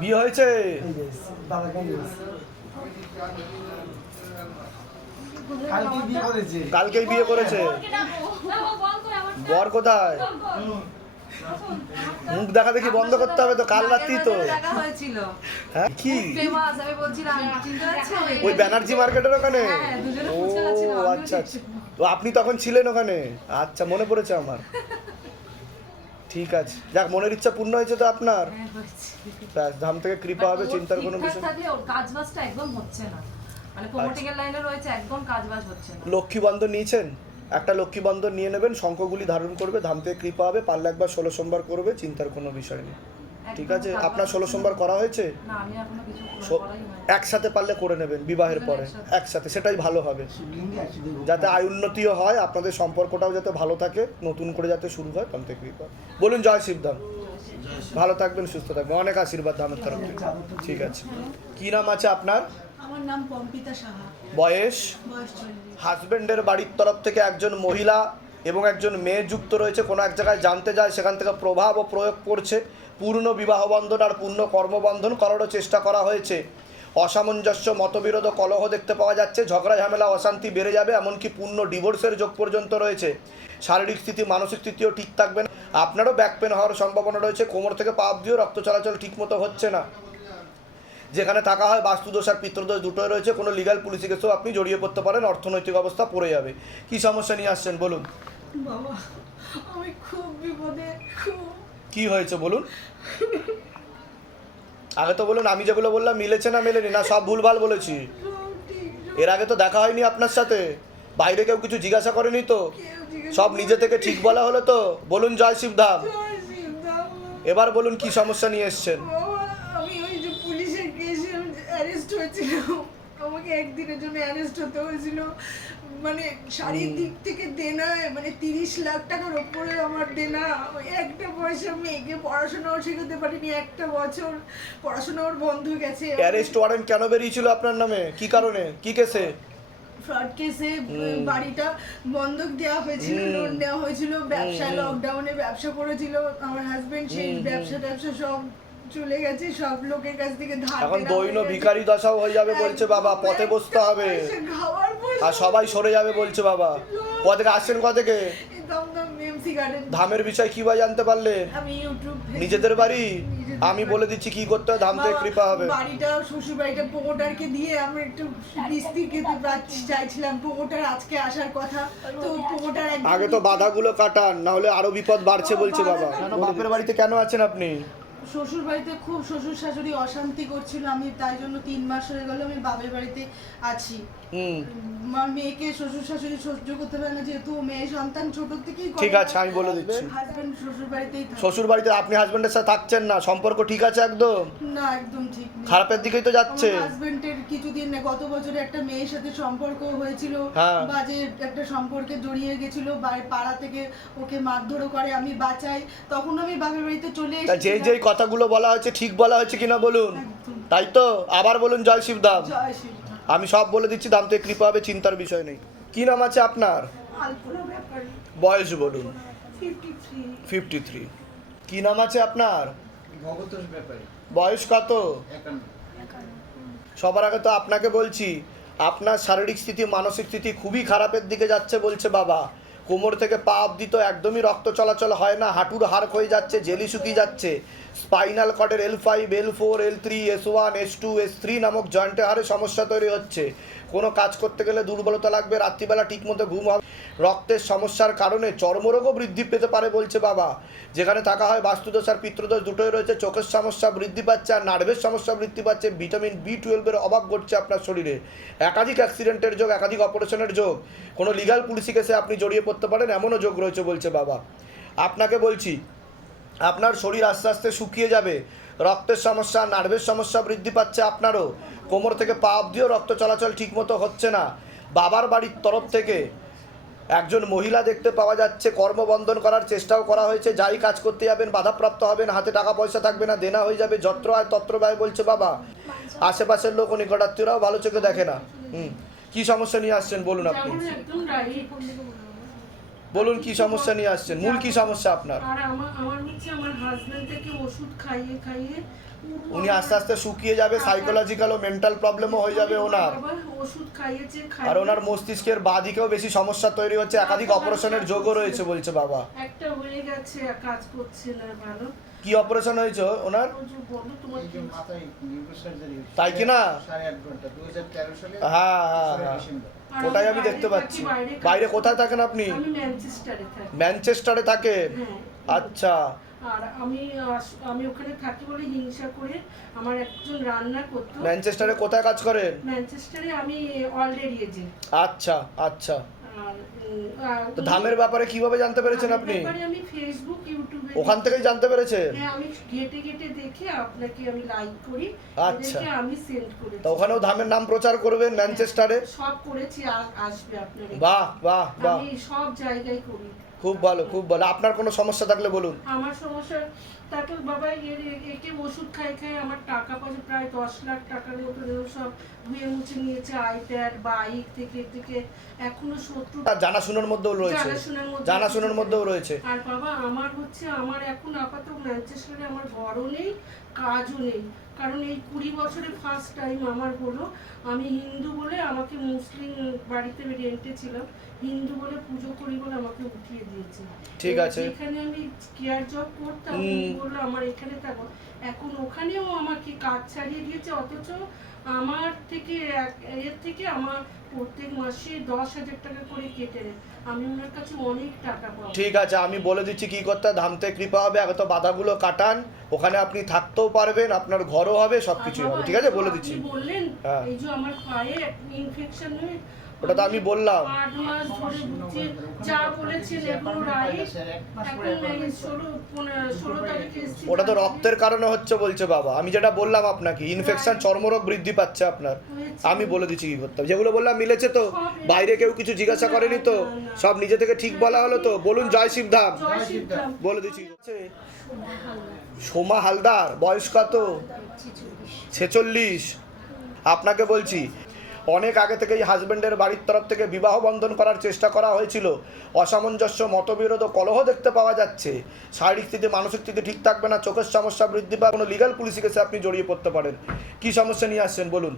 বিয়ে হয়েছে? কালকেই বিয়ে করেছে। বর কোথায়? মুখ দেখা দেখি বন্ধ করতে হবে তো, কাল রাত্রি তো। হ্যাঁ কি ওই ব্যানার্জি মার্কেটের ওখানে? ও আচ্ছা আচ্ছা, তো আপনি তখন ছিলেন ওখানে? আচ্ছা, মনে পড়েছে আমার। ঠিক আছে, যাক, মনের ইচ্ছা পূর্ণ হয়েছে তো আপনার। ব্যাস, ধাম থেকে কৃপা হবে, চিন্তার কোনো বিষয়। কাজবাজটা একদম হচ্ছে না, মানে প্রমোটিং এর লাইনে রয়েছে, একদম কাজবাজ হচ্ছে না। লক্ষ্মী বন্ধন নিয়েছেন? একটা লক্ষ্মী বন্ধন নিয়ে নেবেন, শঙ্খগুলি ধারণ করবে, ধাম থেকে কৃপা হবে, পারলে একবার 16 সোমবার করবে, চিন্তার কোনো বিষয় নেই। ঠিক আছে, আপনার 16 সোমবার করা হয়েছে? না, আমি এখনো কিছু করাই হয়নি। একসাথে পারলে করে নেবেন বিবাহের পরে, একসাথে, সেটাই ভালো হবে, যাতে আয় উন্নতিও হয়, আপনাদের সম্পর্কটাও যাতে ভালো থাকে, নতুন করে যাতে শুরু হয়, ধাম থেকে কৃপা। বলুন জয় শিবধাম। ভালো থাকবেন, সুস্থ থাকবেন, অনেক আশীর্বাদ ধামের তরফ থেকে। ঠিক আছে, কি নাম আছে আপনার? আমার নাম পম্পিতা সাহা। বয়স? বয়স 40। হাজবেন্ডের বাড়ির তরফ থেকে একজন মহিলা এবং একজন মেয়ে যুক্ত রয়েছে, কোনো এক জায়গায় জানতে যায়, সেখান থেকে প্রভাব ও প্রয়োগ করছে। পূর্ণ বিবাহ বন্ধন আর পূর্ণ কর্মবন্ধন করারও চেষ্টা করা হয়েছে। অসামঞ্জস্য, মতবিরোধ, কলহ দেখতে পাওয়া যাচ্ছে, ঝগড়া ঝামেলা, অশান্তি বেড়ে যাবে, এমনকি পূর্ণ ডিভোর্সের যোগ পর্যন্ত রয়েছে। শারীরিক স্থিতি, মানসিক স্থিতিও ঠিক থাকবে না। আপনারও ব্যাক পেন হওয়ার সম্ভাবনা রয়েছে, কোমর থেকে পা অবধিও রক্ত চলাচল ঠিকমতো হচ্ছে না। যেখানে থাকা হয় বাস্তুদোষ আর পিতৃদোষ দুটোই রয়েছে, কোনো লিগাল পুলিশি কেসেও আপনি জড়িয়ে পড়তে পারেন, অর্থনৈতিক অবস্থা পড়ে যাবে। কি সমস্যা নিয়ে আসছেন বলুন? বাবা, আমি খুব বিপদে, খুব। কি হয়েছে বলুন? আগে তো বলুন, আমি যেগুলো বললাম মিলেছে না মেলেনি, না সব ভুলভাল বলেছি? এর আগে তো দেখা হয়নি আপনার সাথে, বাইরে কেউ কিছু জিজ্ঞাসা করেনি তো, সব নিজে থেকে ঠিক বলা হলো তো। বলুন জয় শিবধাম। এবার বলুন কি সমস্যা নিয়ে এসছেন? আমি ওই যে পুলিশের কেসে অ্যারেস্ট হয়েছিল, আমাকে একদিনের জন্য অ্যারেস্ট হতে হয়েছিল। মানে শারীরিক দিক থেকে দেনা, মানে 30 লাখ টাকার ওপরে আমার দেনা। ওই একটা পয়সা মেয়েকে পড়াশোনাও শেখাতে পারিনি, একটা বছর পড়াশোনা ওর বন্ধ গেছে। অ্যারেস্ট ওয়ারেন্ট কেন বেরিয়েছিল আপনার নামে? কি কারণে, কি কেসে? ফ্রড কেসে বাড়িটা বন্ধক দেওয়া হয়েছিল, লোন দেওয়া হয়েছিল, ব্যবসায় লকডাউনে ব্যবসা করেছিল আমার হাজবেন্ড, সেই ব্যবসা সব চলে গেছে, সব লোকের কাছ থেকে ধার এখন দেনা দৈন হয়ে গেছে। ভিখারি দশাও হয়ে যাবে বলছে বাবা, পথে বসতে হবে, খাওয়ার পয়সা, আর সবাই সরে যাবে বলছে বাবা। কোথা থেকে আসছেন, কোথা থেকে? Dumdum MC garden. ধামের বিষয় কি বা জানতে পারলেন? আমি ইউটিউব, নিজেদের বাড়ি? আমি বলে দিচ্ছি কি করতে হয়, ধাম থেকে কৃপা হবে। বাড়িটা, শ্বশুর বাড়িটা প্রমোটারকে দিয়ে আমি একটু কিস্তি খেতে চাইছিলাম। প্রমোটার আজকে আসার কথা, তো প্রমোটার আগে তো বাধাগুলো কাটান, না হলে আরো বিপদ বাড়ছে বলছে বাবা। বাপের বাড়িতে কেন আছেন আপনি? শ্বশুর বাড়িতে খুব শ্বশুর শাশুড়ি অশান্তি করছিল, আমি তাই জন্য 3 মাস হয়ে গেল আমি বাপের বাড়িতে আছি। আমার মেয়েকে শ্বশুর শাশুড়ি সহ্য করতে পারে না, যেহেতু মেয়ে সন্তান ছোট থেকেই। ঠিক আছে, আমি বলে দিচ্ছি। হাজবেন্ড শ্বশুর বাড়িতেই থাকে। শ্বশুর বাড়িতে আপনি হাজবেন্ডের সাথে থাকছেন না, সম্পর্ক ঠিক আছে একদম? না, একদম ঠিক নেই। খারাপের দিকেই তো যাচ্ছে। হাজবেন্ডের কিছুদিন গত বছরে একটা মেয়ের সাথে সম্পর্ক হয়েছিল, বাজে একটা সম্পর্কে জড়িয়ে গেছিল, পাড়া থেকে ওকে মারধরও করে, আমি বাঁচাই, তখন আমি বাপের বাড়িতে চলে এসেছি। যেই কথাগুলো বলা হয়েছে ঠিক বলা হয়েছে কিনা বলুন? তাই তো, আবার বলুন জয় শিবধাম। জয় শিবধাম। আমি সব বলে দিচ্ছি, ধাম থেকে কৃপা হবে, চিন্তার বিষয় নেই। কি নাম আছে আপনার? আলপনা ব্যাপারী। বয়স বলুন? 53। 53। কি নাম আছে আপনার? ভগতোষ ব্যাপারী। বয়স কত? 51। সবার আগে তো আপনাকে বলছি, আপনার শারীরিক স্থিতি, মানসিক স্থিতি খুবই খারাপের দিকে যাচ্ছে বলছে বাবা। কোমর থেকে পা অবধি তো একদমই রক্ত চলাচল হয় না, হাঁটুর হাড় হয়ে যাচ্ছে, জেলি শুকিয়ে যাচ্ছে। Spinal কর্ডের L5, L4, L3, S1, S2, S3 নামক জয়েন্টে হাড়ে সমস্যা তৈরি হচ্ছে। কোনো কাজ করতে গেলে দুর্বলতা লাগবে, রাত্রিবেলা ঠিকমতো ঘুম হবে, রক্তের সমস্যার কারণে চর্মরোগও বৃদ্ধি পেতে পারে বলছে বাবা। যেখানে থাকা হয় বাস্তুদোষ আর পিতৃদোষ দুটোই রয়েছে, চোখের সমস্যা বৃদ্ধি পাচ্ছে আর নার্ভের সমস্যা বৃদ্ধি পাচ্ছে, ভিটামিন B12 অভাব ঘটছে আপনার শরীরে, একাধিক অ্যাক্সিডেন্টের যোগ, একাধিক অপারেশনের যোগ, কোনো লিগাল পুলিশি কেসে আপনি জড়িয়ে পড়তে পারেন, এমনও যোগ রয়েছে বলছে বাবা। আপনাকে বলছি, আপনার শরীর আস্তে আস্তে শুকিয়ে যাবে, রক্তের সমস্যা, নার্ভের সমস্যা বৃদ্ধি পাচ্ছে আপনারও, কোমর থেকে পা অবধিও রক্ত চলাচল ঠিকমতো হচ্ছে না। বাবার বাড়ির তরফ থেকে একজন মহিলা দেখতে পাওয়া যাচ্ছে, কর্মবন্ধন করার চেষ্টাও করা হয়েছে, যাই কাজ করতে যাবেন বাধাপ্রাপ্ত হবেন, হাতে টাকা পয়সা থাকবে না, দেনা হয়ে যাবে, যত্র আয় তত্র ব্যয় বলছে বাবা। আশেপাশের লোক ও নিকটাত্মীয়রাও ভালো চোখে দেখে না। কি সমস্যা নিয়ে আসছেন বলুন আপনি? বলুন কি সমস্যা নিয়ে আসছেন, মূল কি সমস্যা আপনার? আর আমার হচ্ছে আমার হাজবেন্ড থেকে ওষুধ খাইয়ে খাইয়ে উনি আস্তে আস্তে শুকিয়ে যাবে, সাইকোলজিক্যাল ও মেন্টাল প্রবলেমও হয়ে যাবে ওনার। বাবা ওষুধ খাইয়েছে আর ওনার মস্তিষ্কের বাঁদিকেও বেশি সমস্যা তৈরি হচ্ছে, একাধিক অপারেশনের যোগও রয়েছে বলছে বাবা। একটা হয়ে গেছে, কাজ করছে না ভালো। কি অপারেশন হয়েছে ওনার? বলো তোমার কি মাথায় নিউরো সার্জারি তাই কি না? 8.5 ঘন্টা 2013 সালে হ্যাঁ হ্যাঁ হ্যাঁ, ডিসেম্বর। আর ওটাই আমি বাইরে দেখতে থাকি, পাচ্ছি। বাইরে বাইরে কাজ কোথায় করি। থাকেন আপনি? আমি ম্যানচেস্টারে থাকি। ম্যানচেস্টারে থাকেন? হ্যাঁ। আচ্ছা। আর আমি ওখানে থাকি বলে হিংসা করে আমার একজন রান্না করতো। ম্যানচেস্টারে কোথায় কাজ করেন? ম্যানচেস্টারে আমি অলরেডি এজে। আচ্ছা আচ্ছা। আর তো ধামের ব্যাপারে কিভাবে জানতে পেরেছেন আপনি? আমি ফেসবুক ইউটিউবে ওখান থেকেই জানতে পেরেছেন? হ্যাঁ, আমি ঘেটে ঘেটে দেখে আপনাকে আমি লাইক করি, আচ্ছা। ওদেরকে আমি সেন্ড করেছি। তো ওখানেও ধামের নাম প্রচার করবেন ম্যানচেস্টারে? সব করেছি, আসবে আপনার। বাহ বাহ বাহ, আমি সব জায়গায় করি। খুব ভালো খুব ভালো। আপনার কোনো সমস্যা থাকলে বলুন। আমার সমস্যা তারপর বাবা একে ওষুধ খাই খাই আমার টাকা পয়সা প্রায় 10 লাখ টাকার মতো সব ধুয়ে মুছে নিয়েছে, আইপ্যাড বাইক থেকে এখনো 70 আর জানাশোনার মধ্যেও রয়েছে, জানাশোনার মধ্যেও রয়েছে। আর বাবা আমার এখন আপাতত ম্যানচেস্টারে আমার ঘরও নেই, কাজও নেই। কারণ এই 20 বছরে ফার্স্ট টাইম আমার হলো, আমি হিন্দু বলে আমাকে মুসলিম বাড়িতে রেন্টে ছিলাম, হিন্দু বলে পুজো করি বলে আমাকে উঠিয়ে দিয়েছে। ঠিক আছে। এখানে আমি কেয়ার জব করতাম, উনি বললো আমার এখানে থাকো। এখন ওখানেও আমাকে কাজ ছাড়িয়ে দিয়েছে, অথচ আমার থেকে এর থেকে আমার প্রত্যেক মাসে 10,000 টাকা করে কেটে নেয়। আমি ওনার কাছে অনেক টাকা পাবো। ঠিক আছে, আমি বলে দিচ্ছি কি করতে হয়। ধামতে কৃপা হবে, আগে তো বাধাগুলো কাটান, ওখানে আপনি থাকতেও পারবেন, আপনার ঘরও হবে, সবকিছু হবে। ঠিক আছে, বলে দিচ্ছি। আপনি বললেন হ্যাঁ। এই যে আমার পায়ে ইনফেকশন হয়ে, ওটা তো আমি বললাম। 8 মাস ধরে ভুগছি, যা বলেছেন এগুলো রাইট। এখন এই 16 তারিখে এসেছি। ওটা তো রক্তের কারণে হচ্ছে বলছে বাবা। আমি যেটা বললাম আপনাকে, ইনফেকশন, চর্মরোগ বৃদ্ধি পাচ্ছে আপনার। আমি বলে দিচ্ছি কি করতে হবে। যেগুলো বললাম মিলেছে তো? বাইরে কেউ কিছু জিজ্ঞাসা করেনি তো? সব নিজে থেকে ঠিক বলা হলো তো? বলুন জয় শিবধাম। জয় শিবধাম। বলে দিচ্ছি। সোমা হালদার, বয়স কত? 46। আপনাকে বলছি, অনেক আগে থেকেই হাজবেন্ডের বাড়ির তরফ থেকে বিবাহ বন্ধন করার চেষ্টা করা হয়েছিল। অসামঞ্জস্য, মতবিরোধ ও কলহ দেখতে পাওয়া যাচ্ছে। শারীরিক স্থিতি, মানসিক স্থিতি ঠিক থাকবে না, চোখের সমস্যা বৃদ্ধি পায়, কোনো লিগ্যাল পুলিশি কেসে আপনি জড়িয়ে পড়তে পারেন। কি সমস্যা নিয়ে আসছেন বলুন?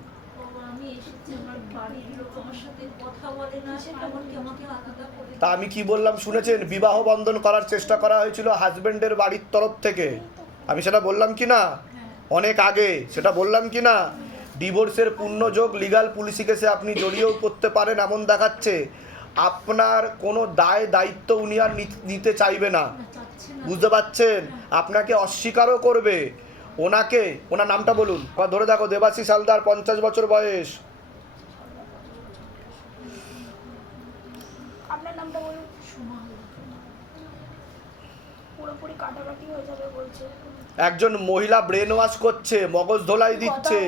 আমি এসেছি, আমার বাড়ির লোক আমার সাথে কথা বলে না, এমনকি আমাকে আলাদা করে তা আমি কি বললাম শুনেছেন? বিবাহ বন্ধন করার চেষ্টা করা হয়েছিল হাজবেন্ডের বাড়ির তরফ থেকে। আমি সেটা বললাম কি না অনেক আগে? সেটা বললাম কি না? ডিভোর্সের পূর্ণযোগ লিগ্যাল পুলিশি কেসে আপনি জড়িয়েও পড়তে পারেন এমন দেখাচ্ছে। আপনার কোনো দায় দায়িত্ব উনি আর নিতে চাইবে না, বুঝতে পারছেন? আপনাকে অস্বীকারও করবে। ওনার নামটা বলুন, ধরে দেখো। দেবাশিস হালদার, 50 বছর বয়স। আপনার নামটা বলুন। পুরোপুরি কাটাকাটি হয়ে যাবে বলছে। একজন মহিলা ব্রেন ওয়াশ করছে, মগজ ধোলাই দিচ্ছে,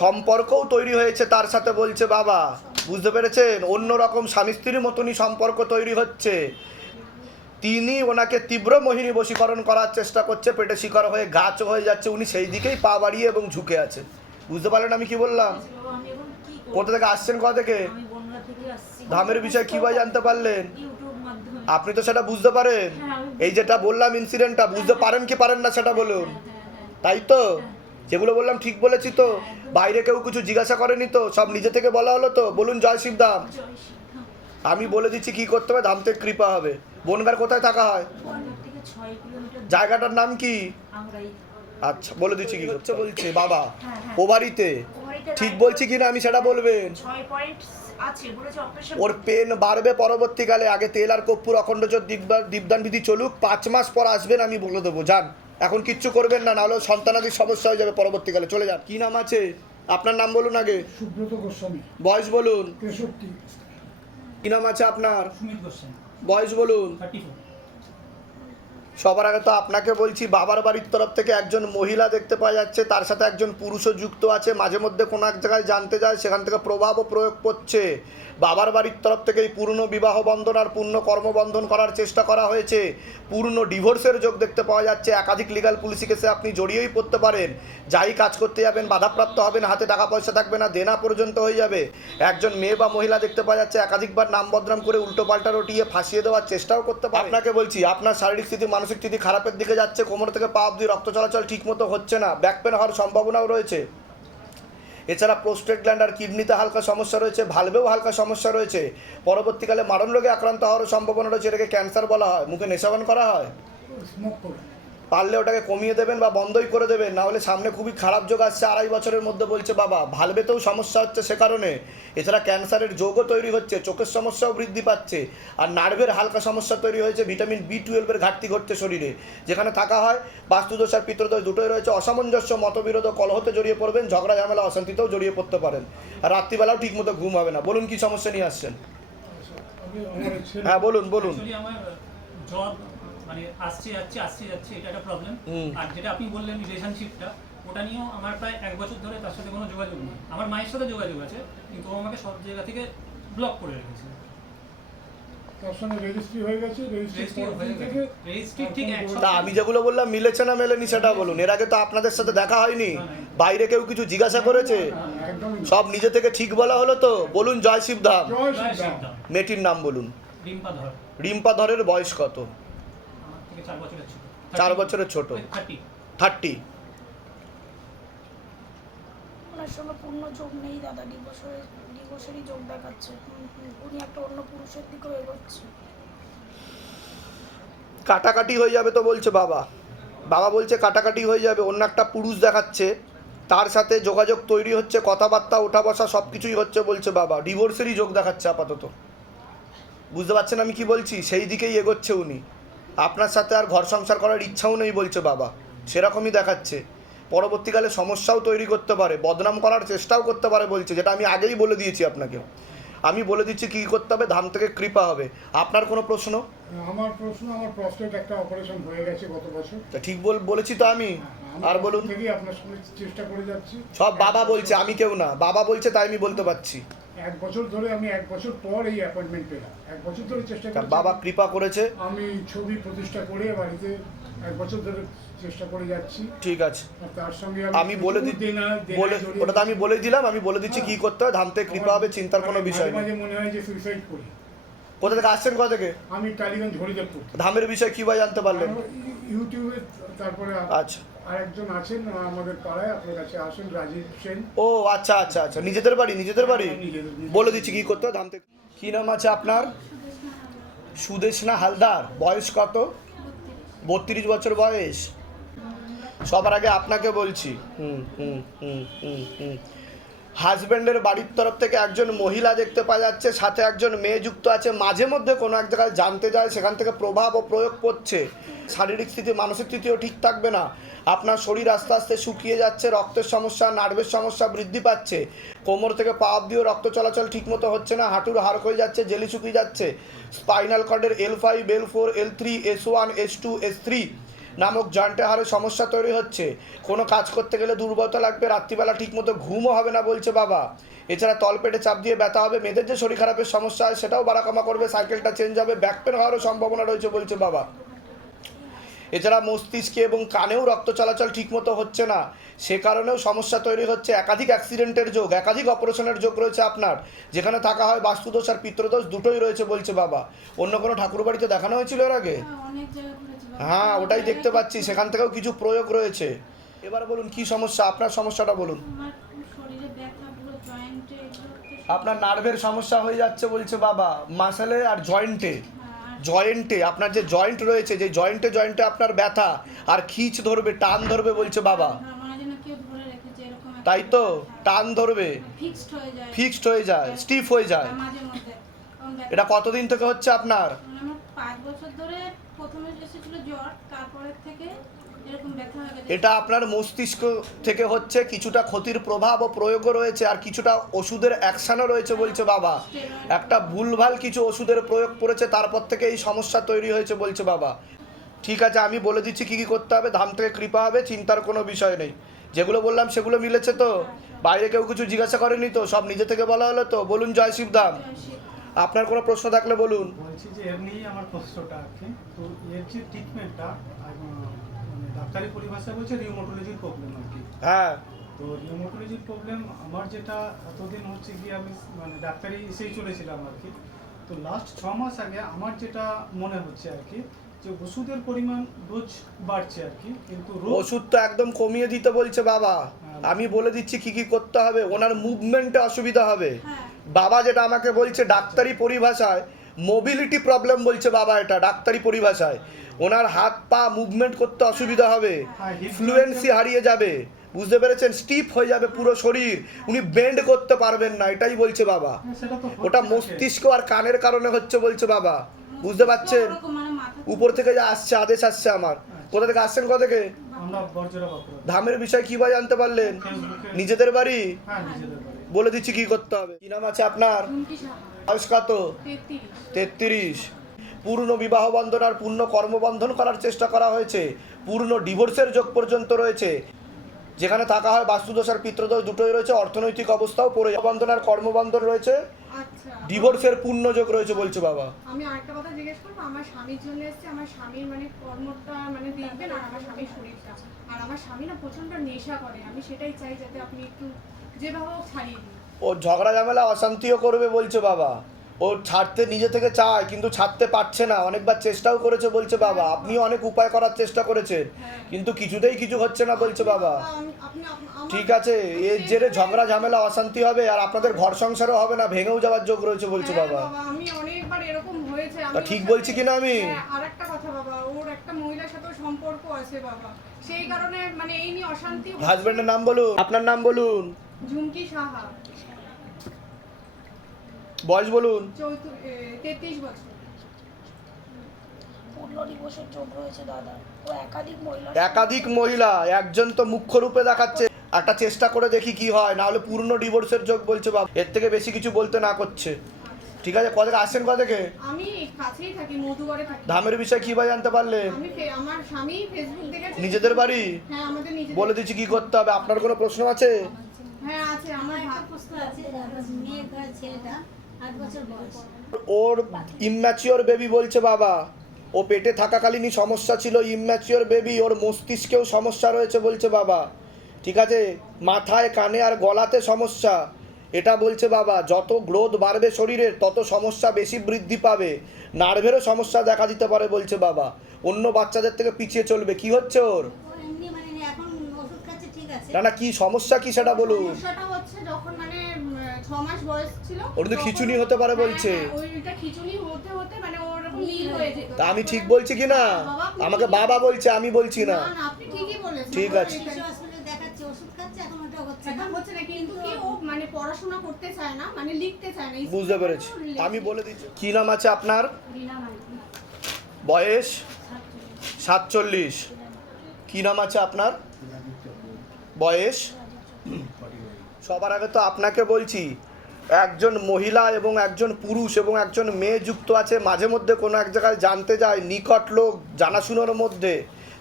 সম্পর্কও তৈরি হয়েছে তার সাথে বলছে বাবা। বুঝতে পেরেছেন? অন্যরকম স্বামী স্ত্রীর মতনই সম্পর্ক তৈরি হচ্ছে। তিনি ওনাকে তীব্র মোহিনী বশীকরণ করার চেষ্টা করছে, পেটে শিকার হয়ে গাছ হয়ে যাচ্ছে। উনি সেই দিকেই পা বাড়িয়ে এবং ঝুঁকে আছে। বুঝতে পারলেন আমি কি বললাম? আমি এখন কি করব? কোথা থেকে আসছেন, কোথা থেকে? আমি বনগা থেকে আসছি। ধামের বিষয়ে কিভাবে জানতে পারলেন? ইউটিউব মাধ্যমে। আপনি তো সেটা বুঝতে পারেন। এই যেটা বললাম ইনসিডেন্টটা, বুঝতে পারেন কি পারেন না সেটা বলুন। তাই তো? যেগুলো বললাম ঠিক বলেছি তো? বাইরে কেউ কিছু জিজ্ঞাসা করেনি তো? সব নিজে থেকে বলা হলো তো? বলুন জয় শিবধাম। জয় শিবধাম। আমি বলে দিচ্ছি কি করতে হবে। ধাম থেকে কৃপা হবে। বনগার কোথায় থাকা হয়? বনগা থেকে 6 কিলোমিটার জায়গাটার নাম কি? আমরাই। আচ্ছা, বলে দিচ্ছি কি করতে বলছে বাবা। হ্যাঁ। ওভারিতে ঠিক বলছি কিনা আমি সেটা বলবেন। 6 পয়েন্ট আছে বলেছে অপারেশন। ওর পেন বাড়বে পরবর্তীকালে। আগে তেল আর কর্পূর অখণ্ড জ্যোৎ দীপদান বিধি চলুক, 5 মাস পর আসবেন, আমি বলে দেবো। যান, এখন কিচ্ছু করবেন না, নাহলে সন্তানাদির সমস্যা হয়ে যাবে পরবর্তীকালে। চলে যান। কি নাম আছে আপনার? নাম বলুন আগে। সুব্রত গোস্বামী, বয়স বলুন। 63। কি নাম আছে আপনার? সুমিত গোস্বামী, বয়স বলুন। 34। সবার আগে তো আপনাকে বলছি, বাবার বাড়ির তরফ থেকে একজন মহিলা দেখতে পাওয়া যাচ্ছে, তার সাথে একজন পুরুষও যুক্ত আছে। মাঝে মধ্যে কোনো এক জায়গায় জানতে যায়, সেখান থেকে প্রভাবও প্রয়োগ করছে। বাবার বাড়ির তরফ থেকে এই পূর্ণ বিবাহ বন্ধন আর পূর্ণ কর্মবন্ধন করার চেষ্টা করা হয়েছে। পূর্ণ ডিভোর্সের যোগ দেখতে পাওয়া যাচ্ছে। একাধিক লিগাল পুলিশি কেসে আপনি জড়িয়েই পড়তে পারেন। যাই কাজ করতে যাবেন বাধাপ্রাপ্ত হবেন, হাতে টাকা পয়সা থাকবে না, দেনা পর্যন্ত হয়ে যাবে। একজন মেয়ে বা মহিলা দেখতে পাওয়া যাচ্ছে একাধিকবার নাম বদনাম করে উল্টো পাল্টা রটিয়ে ফাঁসিয়ে দেওয়ার চেষ্টাও করতে পারে। আপনাকে বলছি, আপনার শারীরিক স্থিতি মানসিক স্থিতি খারাপের দিকে যাচ্ছে। কোমর থেকে পা অবধি রক্ত চলাচল ঠিকমতো হচ্ছে না, ব্যাক পেন হওয়ার সম্ভাবনাও রয়েছে। এছাড়া প্রোস্টেট গ্ল্যান্ড আর কিডনিতে হালকা সমস্যা রয়েছে, ভালভেও হালকা সমস্যা রয়েছে। পরবর্তীকালে মারণ রোগে আক্রান্ত হওয়ার সম্ভাবনা রয়েছে। এটাকে ক্যান্সার বলা হয়। মুখে নেশাপান করা হয়, স্মোক করে। পারলে ওটাকে কমিয়ে দেবেন বা বন্ধই করে দেবেন, না হলে সামনে খুবই খারাপ যোগ আসছে 2.5 বছরের মধ্যে বলছে বাবা। ভালভেতেও সমস্যা হচ্ছে সে কারণে। এছাড়া ক্যান্সারের যোগও তৈরি হচ্ছে, চোখের সমস্যাও বৃদ্ধি পাচ্ছে, আর নার্ভের হালকা সমস্যা তৈরি হয়েছে। ভিটামিন B12 ঘাটতি ঘটছে শরীরে, যেখানে থাকা হয় বাস্তুদোষ আর পিতৃদোষ দুটোই রয়েছে। অসামঞ্জস্য, মতবিরোধ ও কলহতে জড়িয়ে পড়বেন, ঝগড়া ঝামেলা অশান্তিতেও জড়িয়ে পড়তে পারেন, আর রাত্রিবেলাও ঠিকমতো ঘুম হবে না। বলুন কি সমস্যা নিয়ে আসছেন? আমার ছেলে হ্যাঁ বলুন বলুন। Actually আমার জব মানে আসছে যাচ্ছে এটা একটা প্রবলেম। আর যেটা আপনি বললেন রিলেশনশিপটা, ওটা নিয়েও আমার প্রায় 1 বছর ধরে তার সাথে কোনো যোগাযোগ নেই। আমার মায়ের সাথে যোগাযোগ আছে, কিন্তু ও আমাকে সব জায়গা থেকে ব্লক করে রেখেছে। তার সঙ্গে রেজিস্ট্রি হয়ে গেছে, রেজিস্ট্রি হয়ে গেছে, রেজিস্ট্রি ঠিক এক তা আমি যেগুলো বললাম মিলেছে না মেলেনি সেটা বলুন। এর আগে তো আপনাদের সাথে দেখা হয়নি, বাইরে কেউ কিছু জিজ্ঞাসা করেছে? একদম সব নিজে থেকে ঠিক বলা হলো তো? বলুন জয় শিবধাম। জয় জয় শ্রীরাম। শ্রীরাম। মেয়েটির নাম বলুন। রিম্পা ধর, রিম্পা ধরের বয়স কত? আমার থেকে 4 বছরের ছোট। 4 বছরের ছোট। 30। ওনার সঙ্গে পূর্ণ যোগ নেই দাদা, ডিভোর্সেরই যোগ দেখাচ্ছে। উনি একটা অন্য পুরুষের দিকেও এগোচ্ছে। কাটাকাটি হয়ে যাবে তো বলছে বাবা। বাবা বলছে কাটাকাটি হয়ে যাবে, অন্য একটা পুরুষ দেখাচ্ছে, তার সাথে যোগাযোগ তৈরি হচ্ছে, কথাবার্তা ওঠা বসা সব কিছুই হচ্ছে বলছে বাবা। ডিভোর্সেরই যোগ দেখাচ্ছে আপাতত। বুঝতে পারছেন আমি কি বলছি? সেই দিকেই এগোচ্ছে উনি। আপনার সাথে আর ঘর সংসার করার ইচ্ছাও নেই বলছে বাবা, সেরকমই দেখাচ্ছে। পরবর্তীকালে সমস্যাও তৈরি করতে পারে, বদনাম করার চেষ্টাও করতে পারে বলছে, যেটা আমি আগেই বলে দিয়েছি আপনাকে। আমি বলে দিচ্ছি কী করতে হবে, ধাম থেকে কৃপা হবে। আপনার কোনো প্রশ্ন? আমার প্রশ্ন, আমার প্রস্টেট একটা অপারেশন হয়ে গেছে গত বছর। তা ঠিক বলেছি তো আমি। আর বলুন। থেকেই আপনার সঙ্গে চেষ্টা করে যাচ্ছি। সব বাবা বলছে, আমি কেউ না। বাবা বলছে তাই আমি বলতে পারছি। 1 বছর ধরে, আমি 1 বছর পর এই অ্যাপয়েন্টমেন্ট পেলাম। 1 বছর ধরে চেষ্টা তা করছি। বাবা কৃপা করেছে। আমি ছবি প্রতিষ্ঠা করে বাড়িতে 1 বছর ধরে চেষ্টা করে যাচ্ছি। ঠিক আছে, আর তার সঙ্গে আমি বলে দিচ্ছি, ওটা তো আমি বলে দিলাম। আমি বলে দিচ্ছি কি করতে হয়, ধাম থেকে কৃপা হবে, চিন্তার কোনো বিষয় নেই। মাঝে মনে হয় যে সুইসাইড করি। কোথা থেকে আসছেন? কোথা থেকে? আমি টালিগঞ্জ হরিদেবপুর। ধামের বিষয় কী ভাই জানতে পারলেন? ইউটিউবে, তারপরে আচ্ছা। আরেকজন আছেন আমাদের পাড়ায়, আপনার কাছে আসেন, রাজীব সেন। ও আচ্ছা আচ্ছা আচ্ছা, নিজেদের বাড়ি? নিজেদের। বলে দিচ্ছি কি করতে হয় ধাম থেকে। কী নাম আছে আপনার? সুদেশনা হালদার। বয়স কত? 32 বছর বয়স। সবার আগে আপনাকে বলছি, হাজব্যান্ডের বাড়ির তরফ থেকে একজন মহিলা দেখতে পাওয়া যাচ্ছে, সাথে একজন মেয়ে যুক্ত আছে। মাঝে মধ্যে কোনো এক জায়গায় জানতে যায়, সেখান থেকে প্রভাব ও প্রয়োগ করছে। শারীরিক স্থিতি মানসিক স্থিতিও ঠিক থাকবে না। আপনার শরীর আস্তে আস্তে শুকিয়ে যাচ্ছে, রক্তের সমস্যা, নার্ভের সমস্যা বৃদ্ধি পাচ্ছে। কোমর থেকে পা অবধিও রক্ত চলাচল ঠিকমতো হচ্ছে না, হাঁটুর হাড় হয়ে যাচ্ছে, জেলি শুকিয়ে যাচ্ছে। Spinal কর্ডের L5, L4, L3, S1, S2, S3 নামক জয়েন্টে হাড়ের সমস্যা তৈরি হচ্ছে। কোনো কাজ করতে গেলে দুর্বলতা লাগবে, রাত্রিবেলা ঠিকমতো ঘুমও হবে না বলছে বাবা। এছাড়া তলপেটে চাপ দিয়ে ব্যথা হবে, মেয়েদের যে শরীর খারাপের সমস্যা হয় সেটাও বাড়াকামা করবে, সাইকেলটা চেঞ্জ হবে, ব্যাক পেন হওয়ারও সম্ভাবনা রয়েছে বলছে বাবা। এছাড়া মস্তিষ্কে এবং কানেও রক্ত চলাচল ঠিকমতো হচ্ছে না, সে কারণেও সমস্যা তৈরি হচ্ছে। একাধিক অ্যাক্সিডেন্টের যোগ, একাধিক অপারেশনের যোগ রয়েছে আপনার, যেখানে থাকা হয় বাস্তুদোষ আর পিতৃদোষ দুটোই রয়েছে বলছে বাবা। অন্য কোনো ঠাকুর বাড়িতে দেখানো হয়েছিল এর আগে? হ্যাঁ ওটাই দেখতে পাচ্ছি, সেখান থেকেও কিছু প্রয়োগ রয়েছে। এবার বলুন কি সমস্যা, আপনার সমস্যাটা বলুন। আপনার নার্ভের সমস্যা হয়ে যাচ্ছে বলছে বাবা, মাসেলে আর জয়েন্টে আপনার যে জয়েন্ট রয়েছে, যে জয়েন্টে আপনার ব্যথা আর খিঁচ ধরবে, টান ধরবে বলছে বাবা। তাই তো, টান ধরবে, ফিক্সড হয়ে যায়, স্টিফ হয়ে যায়। এটা কতদিন থেকে হচ্ছে আপনার? 5 বছর ধরে। প্রথমে এসেছিল জ্বর, তারপরে থেকে এরকম ব্যথা হয়ে গেছে। এটা আপনার মস্তিষ্ক থেকে হচ্ছে, কিছুটা ক্ষতির প্রভাব ও প্রয়োগও রয়েছে, আর কিছুটা ওষুধের অ্যাকশনও রয়েছে বলছে বাবা। একটা ভুলভাল কিছু ওষুধের প্রয়োগ করেছে, তারপর থেকে এই সমস্যা তৈরি হয়েছে বলছে বাবা। ঠিক আছে, আমি বলে দিচ্ছি কি কি করতে হবে, ধাম থেকে কৃপা হবে, চিন্তার কোনো বিষয় নেই। যেগুলো বললাম সেগুলো মিলেছে তো? বাইরে কেউ কিছু জিজ্ঞাসা করেনি তো? সব নিজে থেকে বলা হলো তো? বলুন জয় শিবধাম। আপনার কোনো প্রশ্ন থাকলে বলুন। বলছি যে এমনি আমার প্রশ্নটা আর কি, তো এর যে ট্রিটমেন্টটা মানে ডাক্তারি পরিভাষায় বলছে রিউমাটোলজির প্রবলেম আর কি। হ্যাঁ, তো রিউমাটোলজির প্রবলেম আমার যেটা এতদিন হচ্ছে কি আমি মানে ডাক্তারি এসেই চলেছিলাম আর কি। তো লাস্ট 6 মাস আগে আমার যেটা মনে হচ্ছে আর কি, যে ওষুধের পরিমাণ রোজ বাড়ছে আর কি, কিন্তু ওষুধ তো একদম কমিয়ে দিতে বলছে বাবা। আমি বলে দিচ্ছি কি কি করতে হবে। ওনার মুভমেন্টে অসুবিধা হবে। বাবা যেটা আমাকে বলছে ডাক্তারি পরিভাষায় মোবিলিটি প্রবলেম বলছে বাবা, এটা ডাক্তারি পরিভাষায়। ওনার হাত পা মুভমেন্ট করতে অসুবিধা হবে, ফ্লুয়েন্সি হারিয়ে যাবে, বুঝতে পেরেছেন? স্টিফ হয়ে যাবে পুরো শরীর, উনি বেন্ড করতে পারবেন না, এটাই বলছে বাবা। সেটা তো ওটা মস্তিষ্ক আর কানের কারণে হচ্ছে বলছে বাবা, বুঝতে পারছেন? মানে মাথা উপর থেকে যা আসছে, আদেশ আসছে আমার। কোথা থেকে আসছেন, কোথা থেকে? আমরা বর্জরা বাঁকুড়া। ধামের বিষয় কিভাবে জানতে পারলেন? ফেসবুকে। নিজেদের বাড়ি? হ্যাঁ, নিজেদের বাড়ি। বলে দিচ্ছি কি করতে হবে। কি নাম আছে আপনার? ঝুমকি সাহা বয়স কত? 33 33। পূর্ণ বিবাহ বন্ধন আর পূর্ণ কর্মবন্ধন করার চেষ্টা করা হয়েছে, পূর্ণ ডিভোর্সের যোগ পর্যন্ত রয়েছে। যেখানে থাকা হয় বাস্তুদোষ আর পিতৃদোষ দুটোই রয়েছে, অর্থনৈতিক অবস্থাও পড়ে বন্ধন আর কর্মবন্ধন রয়েছে, আচ্ছা, ডিভোর্সের পূর্ণ যোগ রয়েছে বলছে বাবা। আমি আরেকটা কথা জিজ্ঞেস করবো। আমার স্বামীর জন্য এসেছে, আমার স্বামীর মানে কর্মটা মানে দেখবেন, আর আমার স্বামীর শরীরটা। আর আমার স্বামী না প্রচন্ড নেশা করে, আমি সেটাই চাই যাতে আপনি একটু যেভাবে হোক ছাড়িয়ে দিন। ও ঝগড়া ঝামেলা অশান্তিও করবে বলছে বাবা। ও ছাড়তে নিজে থেকে চায় কিন্তু ছাড়তে পারছে না, অনেকবার চেষ্টাও করেছে বলছে বাবা। আপনিও অনেক উপায় করার চেষ্টা করেছেন কিন্তু কিছুতেই কিছু হচ্ছে না বলছে বাবা। ঠিক আছে, এর জেরে ঝগড়া ঝামেলা অশান্তি হবে আর আপনাদের ঘর সংসারও হবে না, ভেঙেও যাওয়ার যোগ রয়েছে বলছে হ্যাঁ বাবা। আমি অনেকবার এরকম হয়েছে। তা ঠিক বলছি কিনা আমি? আর একটা কথা বাবা, ওর একটা মহিলার সাথে সম্পর্ক আছে বাবা, সেই কারণে মানে এই নিয়ে অশান্তি হচ্ছে। হাজবেন্ডের নাম বলুন, আপনার নাম বলুন। ঝুমকি সাহা, বয়স বলুন। 33 বছর। পূর্ণ দিবসের যোগ রয়েছে দাদা। ও একাধিক মহিলা একাধিক মহিলা, একজন তো মুখ্য রূপে দেখাচ্ছে। একটা চেষ্টা করে দেখি কি হয়, না হলে পূর্ণ ডিভোর্সের যোগ বলছে বাবা। এর থেকে বেশি কিছু বলতে না করছে। ঠিক আছে, কোথা থেকে আসছেন, কোথা থেকে? আমি কাছেই থাকি, মধুগড়ে থাকি। ধামের বিষয় কি ভাই জানতে পারলেন? আমার স্বামী ফেসবুক দেখে। নিজেদের বাড়ি? হ্যাঁ, আমাদের নিজেদের। বলে দিচ্ছি কি করতে হবে। আপনার কোনো প্রশ্ন আছে? হ্যাঁ আছে, আমার একটা প্রশ্ন আছে, মেয়ে ছেলেটা 8 বছর বয়স। ওর ইম্যাচিওর বেবি বলছে বাবা। ও পেটে থাকাকালীনই সমস্যা ছিল, ইম্যাচিওর বেবি। ওর মস্তিষ্কেও সমস্যা রয়েছে বলছে বাবা। ঠিক আছে, মাথায় কানে আর গলাতে সমস্যা, এটা বলছে বাবা। যত গ্রোথ বাড়বে শরীরের তত সমস্যা বেশি বৃদ্ধি পাবে, নার্ভেরও সমস্যা দেখা দিতে পারে বলছে বাবা। অন্য বাচ্চাদের থেকে পিছিয়ে চলবে। কি হচ্ছে ওর? ও এমনি মানে এখন ওষুধ খাচ্ছে, ঠিক আছে। না না, কি সমস্যা কি সেটা বলুন। সমস্যাটা হচ্ছে যখন মানে 6 মাস বয়স ছিল, ওর তো খিঁচুনি হতে পারে বলছে। ওইটা খিঁচুনি হতে হতে মানে ওর এরকম নীল হয়ে যেত। তা আমি ঠিক বলছি কি না? আমাকে বাবা বলছে, আমি বলছি না। না না, আপনি ঠিকই বলেছেন। ঠিক আছে। শিশু হাসপাতালে দেখাচ্ছে, ওষুধ খাচ্ছে, এখন ওটা হচ্ছে না। এখন হচ্ছে না, কিন্তু কি ও মানে পড়াশোনা করতে চায় না, মানে লিখতে চায় না। বুঝতে পেরেছি, আমি বলে দিচ্ছি। কি নাম আছে আপনার? রিনা মাইতি বয়স 47। কি নাম আছে আপনার? বয়স? সবার আগে তো আপনাকে বলছি, একজন মহিলা এবং একজন পুরুষ এবং একজন মেয়ে যুক্ত আছে। মাঝে মধ্যে কোনো এক জায়গায় জানতে যায়, নিকট লোক জানাশুনোর মধ্যে,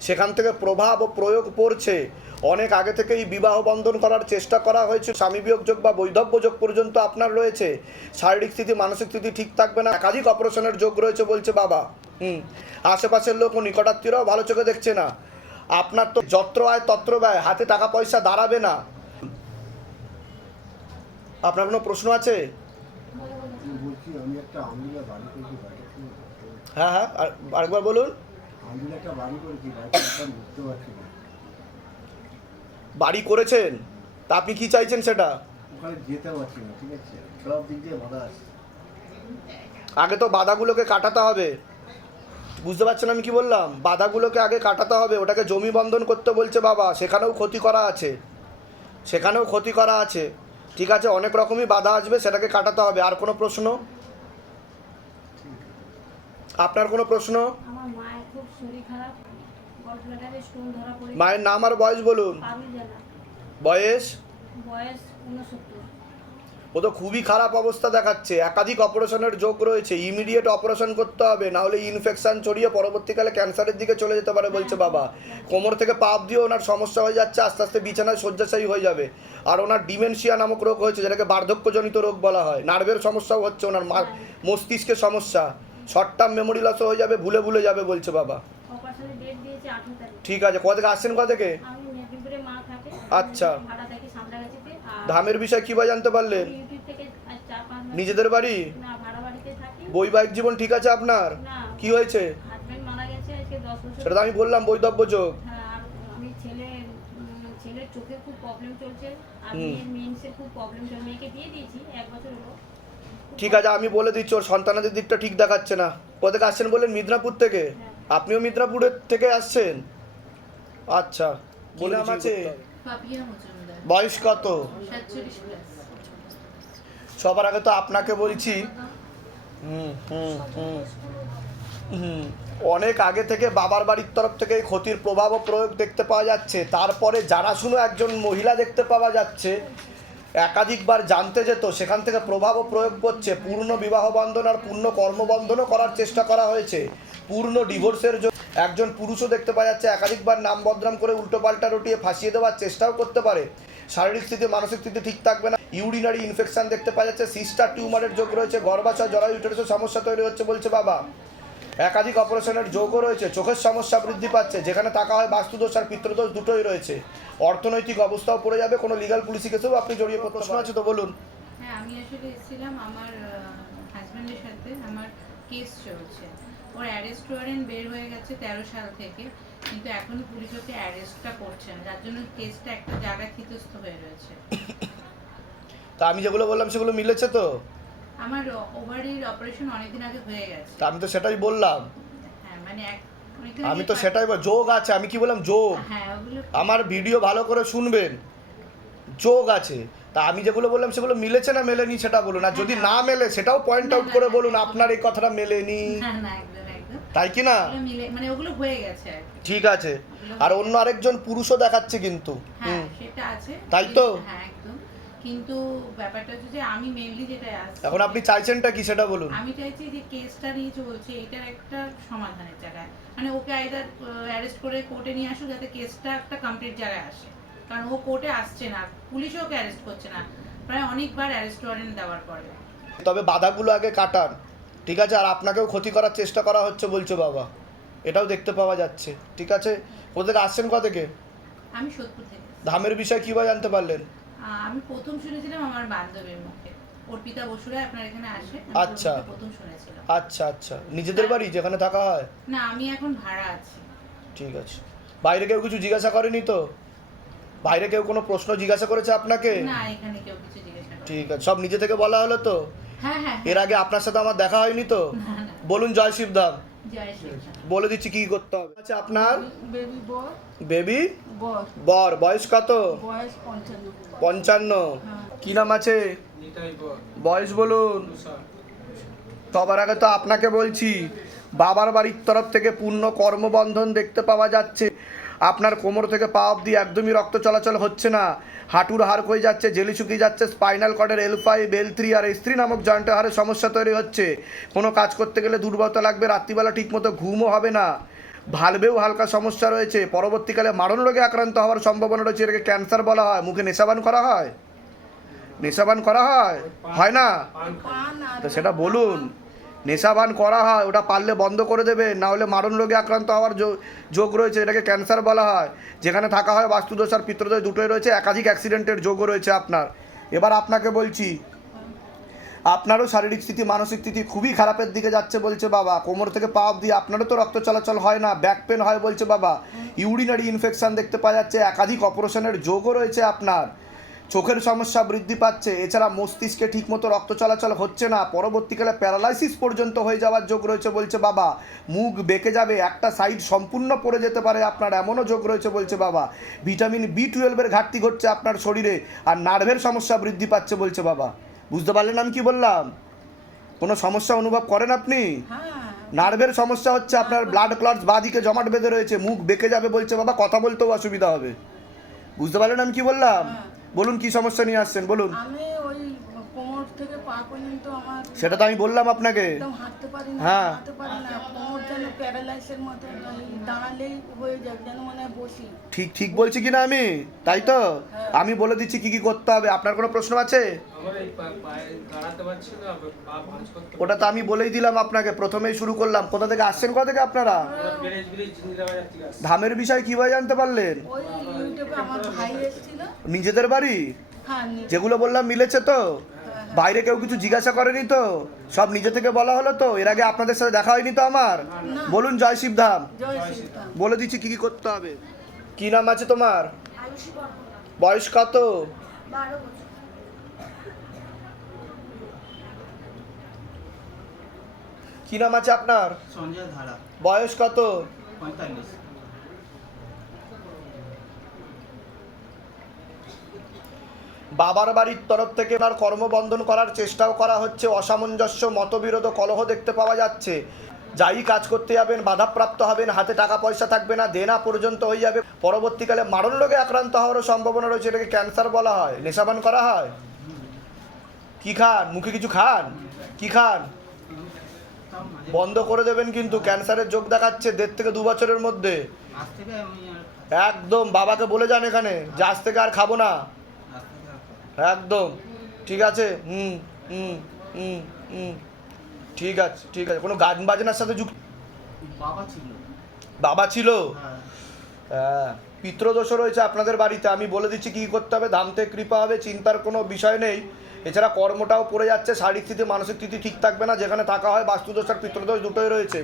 সেখান থেকে প্রভাব ও প্রয়োগ পড়ছে। অনেক আগে থেকেই বিবাহ বন্ধন করার চেষ্টা করা হয়েছে, স্বামী বিয়োগ যোগ বা বৈধব্য যোগ পর্যন্ত আপনার রয়েছে। শারীরিক স্থিতি মানসিক স্থিতি ঠিক থাকবে না, একাধিক অপারেশনের যোগ রয়েছে বলছে বাবা। আশেপাশের লোক ও নিকটাত্মীয়রাও ভালো চোখে দেখছে না। আপনার তো যত্র আয় তত্র ব্যয়, হাতে টাকা পয়সা দাঁড়াবে না। আপনার কোনো প্রশ্ন আছে? বলছি আমি একটা আমুলা বাড়ি করেছি, বাড়িতে হ্যাঁ হ্যাঁ, আরেকবার বলুন। আমুলা একটা বাড়ি করেছি, বাড়িতে বুঝতে পারছি না। বাড়ি করেছেন, তা আপনি কি চাইছেন সেটা? ওখানে যেতে পারছি না, ঠিক আছে, সব দিক দিয়ে বাধা আছে। আগে তো বাধাগুলোকে কাটাতে হবে, বুঝতে পারছেন আমি কি বললাম? বাধাগুলোকে আগে কাটাতে হবে। ওটাকে জমি বন্ধন করতে বলছে বাবা, সেখানেও ক্ষতি করা আছে, সেখানেও ক্ষতি করা আছে। ঠিক আছে, অনেক রকমই বাধা আসবে, সেটাকে কাটাতে হবে। আর কোনো প্রশ্ন? আপনার কোনো প্রশ্ন? আমার মায়ের খুব শরীর খারাপ, গলব্লাডারে স্টোন ধরা পড়ে। মায়ের নাম আর বয়স বলুন। পারুল জানা, বয়স? বয়স 69। ও তো খুবই খারাপ অবস্থা দেখাচ্ছে, একাধিক অপারেশনের যোগ রয়েছে, ইমিডিয়েট অপারেশন করতে হবে, না হলে ইনফেকশন ছড়িয়ে পরবর্তীকালে ক্যান্সারের দিকে চলে যেতে পারে বলছে বাবা। কোমর থেকে পা অবধি ওনার সমস্যা হয়ে যাচ্ছে, আস্তে আস্তে বিছানায় শয্যাশায়ী হয়ে যাবে। আর ওনার ডিমেনশিয়া নামক রোগ হয়েছে, যেটাকে বার্ধক্যজনিত রোগ বলা হয়। নার্ভের সমস্যাও হচ্ছে ওনার, মস্তিষ্কের সমস্যা, শর্ট টার্ম মেমোরি লসও হয়ে যাবে, ভুলে ভুলে যাবে বলছে বাবা। অপারেশনের ডেট দিয়েছে 18 তারিখ। ঠিক আছে, কোথা থেকে আসছেন, কোথা থেকে? আমি মেদিনীপুরে মা থাকে, আচ্ছা। ভাড়া থাকি সামরাগাছিতে। আর ধামের বিষয় কী বা জানতে পারলেন? ইউটিউব থেকে 4-5 মাস। নিজেদের বাড়ি? না, ভাড়া বাড়িতে থাকি। বৈবাহিক জীবন ঠিক আছে আপনার? না, কি হয়েছে? হাজবেন্ড মারা গেছে আজকে 10 বছর। সেটা তো আমি বললাম, বৈধব্য যোগ। হ্যাঁ, আর আমি ছেলের চোখে খুব প্রবলেম চলছে, আর হুম। মেয়ের মেন্সের খুব প্রবলেম চলছে। মেয়েকে বিয়ে দিয়েছি 1 বছর হলো। ঠিক আছে, আমি বলে দিচ্ছি, ওর সন্তানাদের দিকটা ঠিক দেখাচ্ছে না। কোথা থেকে আসছেন বললেন? মিদনাপুর থেকে? আপনিও মিদনাপুরের থেকে আসছেন? আচ্ছা, বলে নাম আছে? পাপিয়া মজুমদার, বয়স কত? 47 প্লাস। সবার আগে তো আপনাকে বলছি, হুম হুম হুম হুম অনেক আগে থেকে বাবার বাড়ির তরফ থেকে এই ক্ষতির প্রভাব ও প্রয়োগ দেখতে পাওয়া যাচ্ছে। তারপরে জানাশুনো একজন মহিলা দেখতে পাওয়া যাচ্ছে, একাধিকবার জানতে যেত, সেখান থেকে প্রভাব ও প্রয়োগ করছে। পূর্ণ বিবাহ বন্ধন আর পূর্ণ কর্মবন্ধনও করার চেষ্টা করা হয়েছে, পূর্ণ ডিভোর্সের জন্য একজন পুরুষও দেখতে পাওয়া যাচ্ছে, একাধিকবার নাম বদনাম করে উল্টোপাল্টা রটিয়ে ফাঁসিয়ে দেওয়ার চেষ্টাও করতে পারে। শারীরিক স্থিতি, মানসিক স্থিতি ঠিক থাকবে না, ইউরিনারি ইনফেকশন দেখতে পাওয়া যাচ্ছে, সিস্টার টিউমারের যোগ রয়েছে, গর্ভাশয় জরায়ু ইউটেরাসের সমস্যা তৈরি হচ্ছে বলছে বাবা। একাধিক অপারেশনের যোগও রয়েছে, চোখের সমস্যা বৃদ্ধি পাচ্ছে, যেখানে থাকা হয় বাস্তুদোষ আর পিতৃদোষ দুটোই রয়েছে। অর্থনৈতিক অবস্থাও পড়ে যাবে, কোনো লিগাল পুলিশি কেসেও আপনি জড়িয়ে পড়তে প্রশ্ন আছে তো বলুন। হ্যাঁ, আমি আসলে এসেছিলাম আমার হাজব্যান্ডের সাথে, আমার কেস চলছে। ওর অ্যারেস্ট ওয়ারেন্ট বের হয়ে গেছে 13 সাল থেকে, কিন্তু এখনো পুলিশ ওকে অ্যারেস্টটা করছে না, যার জন্য কেসটা একটা জায়গায় থিতস্থ হয়ে রয়েছে। তা আমি যেগুলো বললাম সেগুলো মিলেছে তো? আমার ওভারির অপারেশন অনেকদিন আগে হয়ে গেছে। তা আমি তো সেটাই বললাম, হ্যাঁ, মানে অনেকদিন আমি আগে তো সেটাই যোগ আছে, আমি কি বললাম? যোগ। হ্যাঁ, ওগুলো আমার ভিডিও ভালো করে শুনবেন, যোগ আছে। তা আমি যেগুলো বললাম সেগুলো মিলেছে না মেলেনি সেটা বলুন, আর যদি না মেলে সেটাও পয়েন্ট আউট করে বলুন আপনার এই কথাটা মেলেনি, না না, একদম একদম তাই কি না? ওগুলো মিলে, মানে ওগুলো হয়ে গেছে আর কি। ঠিক আছে। আর অন্য আরেকজন পুরুষও দেখাচ্ছে কিন্তু। হ্যাঁ, সেটা আছে। তাই তো? হ্যাঁ, একদম। কিন্তু ব্যাপারটা হচ্ছে যে আমি মেইনলি যেটা আছে, এখন আপনি চাইছেনটা কি সেটা বলুন। আমি চাইছি যে কেসটা নিয়ে চলছে এটার একটা সমাধানের জায়গায়, মানে ওকে আইদার অ্যারেস্ট করে কোর্টে নিয়ে আসুক, যাতে কেসটা একটা কমপ্লিট জায়গায় আসে। কারণ ও কোর্টে আসছে না, পুলিশও ওকে অ্যারেস্ট করছে না, প্রায় অনেকবার অ্যারেস্ট ওয়ারেন্ট দেওয়ার পরে। তবে বাধাগুলো আগে কাটান, ঠিক আছে? আর আপনাকেও ক্ষতি করার চেষ্টা করা হচ্ছে বলছে বাবা, এটাও দেখতে পাওয়া যাচ্ছে। ঠিক আছে, কোথা থেকে আসছেন, কোথা থেকে? আমি সোদপুর থেকে। ধামের বিষয় কী বা জানতে পারলেন? আমি প্রথম শুনেছিলাম আমার বান্ধবীর মুখে, অর্পিতা বসুরা আপনার এখানে আসে, আমি আচ্ছা। ওর মুখে প্রথম শুনেছিলাম। আচ্ছা আচ্ছা, নিজেদের বাড়ি যেখানে থাকা হয়? না, আমি এখন ভাড়া আছি। ঠিক আছে। বাইরে কেউ কিছু জিজ্ঞাসা করেনি তো? বাইরে কেউ কোনো প্রশ্ন জিজ্ঞাসা করেছে আপনাকে? না, এখানে কেউ কিছু জিজ্ঞাসা করে। ঠিক আছে, সব নিজে থেকে বলা হলো তো? হ্যাঁ হ্যাঁ, এর আগে আপনার সাথে আমার দেখা হয়নি তো? না না, বলুন জয় শিবধাম। জয় শ্রীকৃষ্ণ। বলে দিচ্ছি কি করতে হবে। আচ্ছা, আপনার বেবি বয় বেবি বয় বর বয়স কত? বয়স 55। 55। কি নাম আছে? বয়স বলুন। সবার আগে তো আপনাকে বলছি, বাবার বাড়ির তরফ থেকে পূর্ণ কর্মবন্ধন দেখতে পাওয়া যাচ্ছে। আপনার কোমর থেকে পা অবধি একদমই রক্ত চলাচল হচ্ছে না, হাঁটুর হাড় হয়ে যাচ্ছে, জেলি শুকিয়ে যাচ্ছে, স্পাইনাল কর্ডের L5, L3 আর S3 নামক জয়েন্টের হাড়ের সমস্যা তৈরি হচ্ছে। কোনো কাজ করতে গেলে দুর্বলতা লাগবে, রাত্রিবেলা ঠিকমতো ঘুমও হবে না, ভালভেও হালকা সমস্যা রয়েছে, পরবর্তীকালে মারণ রোগে আক্রান্ত হওয়ার সম্ভাবনা রয়েছে। এটাকে ক্যান্সার বলা হয়। মুখে নেশাবান করা হয়? নেশাবান করা হয়? হয় না? তো সেটা বলুন। নেশাবান করা হয়, ওটা পারলে বন্ধ করে দেবে, না হলে মারণ রোগে আক্রান্ত হওয়ার যোগ রয়েছে, এটাকে ক্যান্সার বলা হয়। যেখানে থাকা হয় বাস্তুদোষ আর পিতৃদোষ দুটোই রয়েছে, একাধিক অ্যাক্সিডেন্টের যোগও রয়েছে আপনার। এবার আপনাকে বলছি, আপনারও শারীরিক স্থিতি, মানসিক স্থিতি খুবই খারাপের দিকে যাচ্ছে বলছে বাবা। কোমর থেকে পা অবধি আপনারও তো রক্ত চলাচল হয় না, ব্যাক পেন হয় বলছে বাবা, ইউরিনারি ইনফেকশন দেখতে পাওয়া যাচ্ছে, একাধিক অপারেশনের যোগও রয়েছে আপনার, চোখের সমস্যা বৃদ্ধি পাচ্ছে, এছাড়া মস্তিষ্কে ঠিকমতো রক্ত চলাচল হচ্ছে না, পরবর্তীকালে প্যারালাইসিস পর্যন্ত হয়ে যাওয়ার যোগ রয়েছে বলছে বাবা। মুখ বেঁকে যাবে, একটা সাইড সম্পূর্ণ পড়ে যেতে পারে আপনার, এমনও যোগ রয়েছে বলছে বাবা। ভিটামিন B12 ঘাটতি ঘটছে আপনার শরীরে, আর নার্ভের সমস্যা বৃদ্ধি পাচ্ছে বলছে বাবা। বুঝতে পারলেন আমি কি বললাম? কোনো সমস্যা অনুভব করেন আপনি? নার্ভের সমস্যা হচ্ছে আপনার, ব্লাড ক্লটস বাঁদিকে জমাট বেঁধে রয়েছে, মুখ বেঁকে যাবে বলছে বাবা, কথা বলতেও অসুবিধা হবে। বুঝতে পারলেন আমি কি বললাম? বলুন কি সমস্যা নিয়ে আসছেন বলুন। আমি ওই থেকে পা পর্যন্ত আমার সেটা তো আমি বললাম আপনাকে। একদম হাঁটতে পারি না, হ্যাঁ। হাঁটতে পারি না, কোমর যেন প্যারালাইসের মতো, দাঁড়ালেই হয়ে যায় যেন মনে হয় বসি। ঠিক ঠিক বলছি কিনা আমি? তাই তো আমি বলে দিচ্ছি কি কি করতে হবে। আপনার কোনো প্রশ্ন আছে? ওটা তো আমি বলেই দিলাম আপনাকে, প্রথমেই শুরু করলাম। কোথা থেকে আসছেন, কোথা থেকে আপনারা? ধামের বিষয় কিভাবে জানতে পারলেন? ওই ইউটিউবে আমার ভাই এসেছিল। নিজেদের বাড়ি হ্যাঁ, যেগুলো বললাম মিলেছে তো? বাইরে কেউ কিছু জিজ্ঞাসা করেনি তো? সব নিজে থেকে বলা হলো তো? এর আগে আপনাদের সাথে দেখা হয়নি তো আমার? বলুন জয় শিবধাম। জয় শ্রীরাম। বলে দিচ্ছি কি কি করতে হবে। কি নাম আছে তোমার? বয়স কত? 12 বছর। কি নাম আছে আপনার? সঞ্জয় ধারা, বয়স কত? 45। বাবার বাড়ির তরফ থেকে ওনার কর্মবন্ধন করার চেষ্টাও করা হচ্ছে। অসামঞ্জস্য, মতবিরোধ, কলহ দেখতে পাওয়া যাচ্ছে। যাই কাজ করতে যাবেন বাধাপ্রাপ্ত হবেন, হাতে টাকা পয়সা থাকবে না, দেনা পর্যন্ত হয়ে যাবে। পরবর্তীকালে মারণ রোগে আক্রান্ত হওয়ারও সম্ভাবনা রয়েছে। এটাকে ক্যান্সার বলা হয়। নেশাপান করা হয়? কি খান? মুখে কিছু খান? কি খান? বন্ধ করে দেবেন কিন্তু। ক্যান্সারের যোগ দেখাচ্ছে 1.5 থেকে 2 বছরের মধ্যে। আজ থেকে আমি একদম বাবাকে বলে যান এখানে যে আজ থেকে আর খাবো না। একদম ঠিক আছে। হুম হুম হুম হুম ঠিক আছে ঠিক আছে। কোনো গান বাজনার সাথে যুক্ত? বাবা ছিল। বাবা ছিল? হ্যাঁ। হ্যাঁ, পিতৃদোষও রয়েছে আপনাদের বাড়িতে। আমি বলে দিচ্ছি কী করতে হবে। ধাম থেকে কৃপা হবে, চিন্তার কোনো বিষয় নেই। এছাড়া কর্মটাও পড়ে যাচ্ছে, শারীরিক স্থিতি মানসিক স্থিতি ঠিক থাকবে না। যেখানে থাকা হয় বাস্তুদোষ আর পিতৃদোষ দুটোই রয়েছে।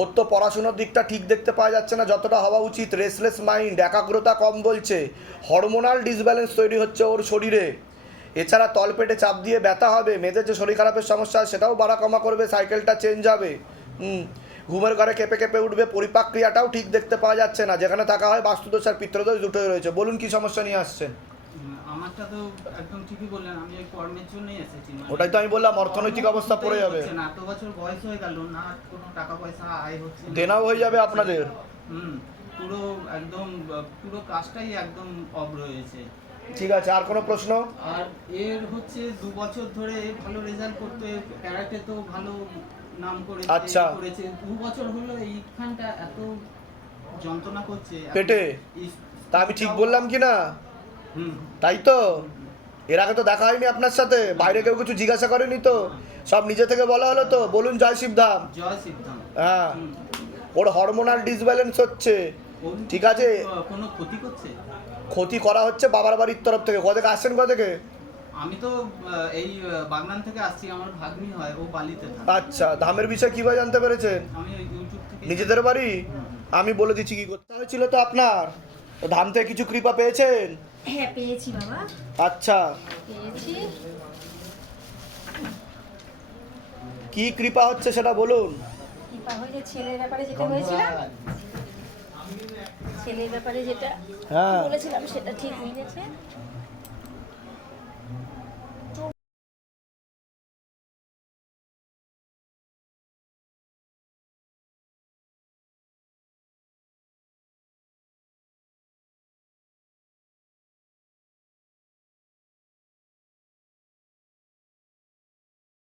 ওর তো পড়াশোনার দিকটা ঠিক দেখতে পাওয়া যাচ্ছে না যতটা হওয়া উচিত। রেসলেস মাইন্ড, একাগ্রতা কম বলছে, হরমোনাল ডিসব্যালেন্স তৈরি হচ্ছে ওর শরীরে। এছাড়া তলপেটে চাপ দিয়ে ব্যথা হবে। মেয়েদের যে শরীর খারাপের সমস্যা সেটাও বাড়া কমা করবে, সাইকেলটা চেঞ্জ হবে। ঘুমের ঘরে কেঁপে কেঁপে উঠবে। পরিপাক ক্রিয়াটাও ঠিক দেখতে পাওয়া যাচ্ছে না। যেখানে থাকা হয় বাস্তুদোষ আর পিতৃদোষ দুটোই রয়েছে। বলুন কি সমস্যা নিয়ে আসছেন? আমারটা তো একদম ঠিকই বললেন, আমি ওই কর্মের জন্যই এসেছি। ওটাই তো আমি বললাম, অর্থনৈতিক অবস্থা পড়ে যাবে। না, এত বছর বয়স হয়ে গেল না, কোনো টাকা পয়সা আয় হচ্ছে না। দেনাও হয়ে যাবে আপনাদের। পুরো একদম পুরো কাজটাই একদম অফ রয়েছে। ঠিক আছে, আর কোনো প্রশ্ন? আর এর হচ্ছে 2 বছর ধরে ভালো রেজাল্ট করতে, ক্যারাটে তো ভালো নাম করেছে। আচ্ছা। করেছে 2 বছর হলো এইখানটা এত যন্ত্রণা করছে পেটে। তা আমি ঠিক বললাম কি না? হুম। তাই তো? এর আগে তো দেখা হয়নি আপনার সাথে? বাইরে কেউ কিছু জিজ্ঞাসা করেনি তো? সব নিজে থেকে বলা হলো তো? বলুন জয় শিবধাম। জয় শিবধাম। হ্যাঁ, ওর হরমোনাল ডিসব্যালেন্স হচ্ছে। ঠিক আছে, কোনো ক্ষতি করছে? ক্ষতি করা হচ্ছে বাবার বাড়ির তরফ থেকে। কোথা থেকে আসছেন, কোথা থেকে? আমি তো এই বাগনান থেকে আসছি, আমার ভাগ্নি হয়, ও বালিতে থাকে। আচ্ছা, ধামের বিষয় কিভাবে জানতে পেরেছেন? আমি ইউটিউব থেকে। নিজেদের বাড়ি? আমি বলে দিচ্ছি কি করতে হয়েছিল তো আপনার। তো ধাম থেকে কিছু কৃপা পেয়েছেন? হ্যাঁ পেয়েছি বাবা, আচ্ছা, পেয়েছি। কি কৃপা হচ্ছে সেটা বলুন। কৃপা হয়েছে ছেলের ব্যাপারে যেটা হয়েছিলাম, ছেলের ব্যাপারে যেটা হ্যাঁ। বলেছিলাম সেটা ঠিক হয়ে গেছে।